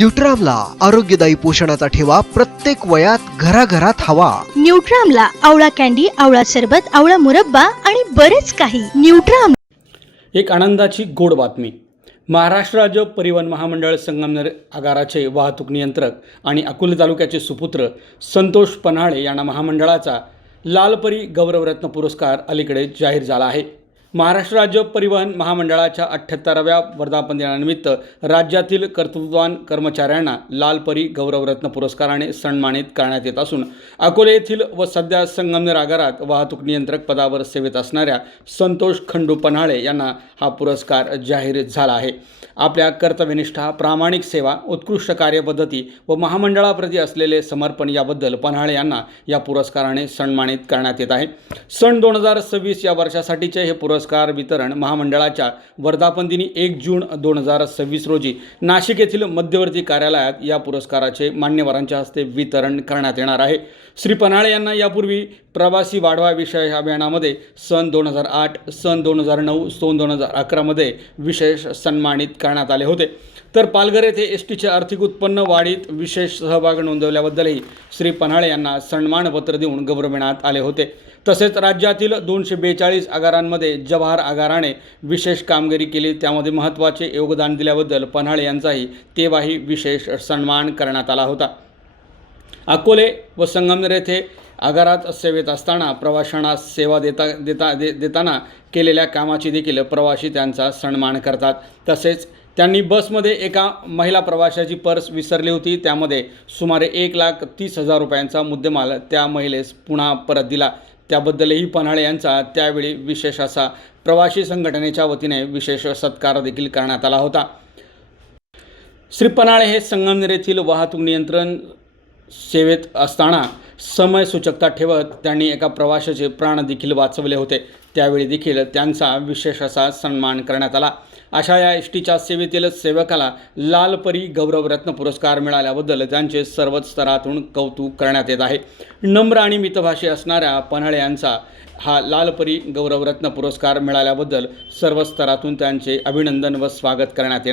न्यूट्रामला आरोग्यदायी पोषणाचा ठेवा प्रत्येक वयात घराघरात हवा। न्यूट्रामला आवळा कँडी, आवळा सरबत, आवळा मुरब्बा आणि बरेच काही। न्यूट्राम। एक आनंदाची गोड बातमी। महाराष्ट्र राज्य परिवहन महामंडळ संगमनेर आगाराचे वाहतूक नियंत्रक आणि अकोले तालुक्याचे सुपुत्र संतोष पन्हाळे यांना महामंडळाचा लालपरी गौरवरत्न पुरस्कार अलीकडे जाहीर झाला आहे। महाराष्ट्र राज्य परिवहन महामंडळाच्या 78व्या वर्धापन दिनानिमित्त राज्यातील कर्तृत्ववान कर्मचाऱ्यांना लालपरी गौरवरत्न पुरस्काराने सन्मानित करण्यात येत असून अकोले येथील व सध्या संगमनेर आगारात वाहतूक नियंत्रक पदावर सेवेत असणाऱ्या संतोष खंडू पन्हाळे यांना हा पुरस्कार जाहीर झाला आहे। आपल्या कर्तव्यनिष्ठा, प्रामाणिक सेवा, उत्कृष्ट कार्यपद्धती व महामंडळाप्रती असलेले समर्पण याबद्दल पन्हाळे यांना या पुरस्काराने सन्मानित करण्यात येत आहे। सन 2026 या वर्षासाठीचे हे पुरस्कार वितरण महामंडळाच्या वर्धापन दिनी 1 जून 2026 रोजी नाशिक येथील मध्यवर्ती कार्यालयात या पुरस्काराचे मान्यवरांच्या हस्ते वितरण करण्यात येणार आहे। श्री पन्हाळे यांना यापूर्वी प्रवासी वाढवा विशेष अभियानामध्ये सन 2008, सन 2009, सन 2011 मध्ये विशेष सन्मानित करण्यात आले होते। तर पालघर येथे एसटीचे आर्थिक उत्पन्न वाढीत विशेष सहभाग नोंदवल्याबद्दलही श्री पन्हाळे यांना सन्मानपत्र देऊन गौरविण्यात आले होते। तसेच राज्यातील 242 आगारांमध्ये जवाहर आगाराने विशेष कामगिरी केली, त्यामध्ये महत्त्वाचे योगदान दिल्याबद्दल पन्हाळे यांचाही तेव्हाही विशेष सन्मान करण्यात आला होता। अकोले व संगमनेर येथे आगारात सेवेत असताना प्रवाशांना सेवा देताना केलेल्या कामाची देखील प्रवासी त्यांचा सन्मान करतात। तसेच त्यांनी बसमध्ये एका महिला प्रवाशाची पर्स विसरली होती, त्यामध्ये सुमारे 1,30,000 रुपयांचा मुद्देमाल त्या महिलेस पुन्हा परत दिला, त्याबद्दलही पन्हाळे यांचा त्यावेळी विशेष असा प्रवासी संघटनेच्या वतीने विशेष सत्कार देखील करण्यात आला होता। श्री पन्हाळे हे संगमनेर येथील वाहतूक नियंत्रण सेवेत असताना समयसूचकता ठेवत त्यांनी एका प्रवाशाचे प्राण देखील वाचवले होते, त्यावेळी देखील त्यांचा विशेष असा सन्मान करण्यात आला। अशा या एसटीच्या सेवेतील सेवकाला लालपरी गौरवरत्न पुरस्कार मिळाल्याबद्दल त्यांचे सर्वच स्तरातून कौतुक करण्यात येत आहे। नम्र आणि मितभाषी असणाऱ्या पन्हाळे यांचा हा लालपरी गौरवरत्न पुरस्कार मिळाल्याबद्दल सर्व स्तरातून त्यांचे अभिनंदन व स्वागत करण्यात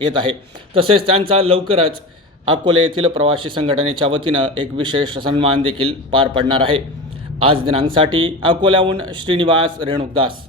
येत आहे। तसेच त्यांचा लवकरच अकोले येथील प्रवासी संघटनेच्या वतीनं एक विशेष सन्मान देखील पार पडणार आहे। आज दिनांकसाठी अकोल्याहून श्रीनिवास रेणुकदास।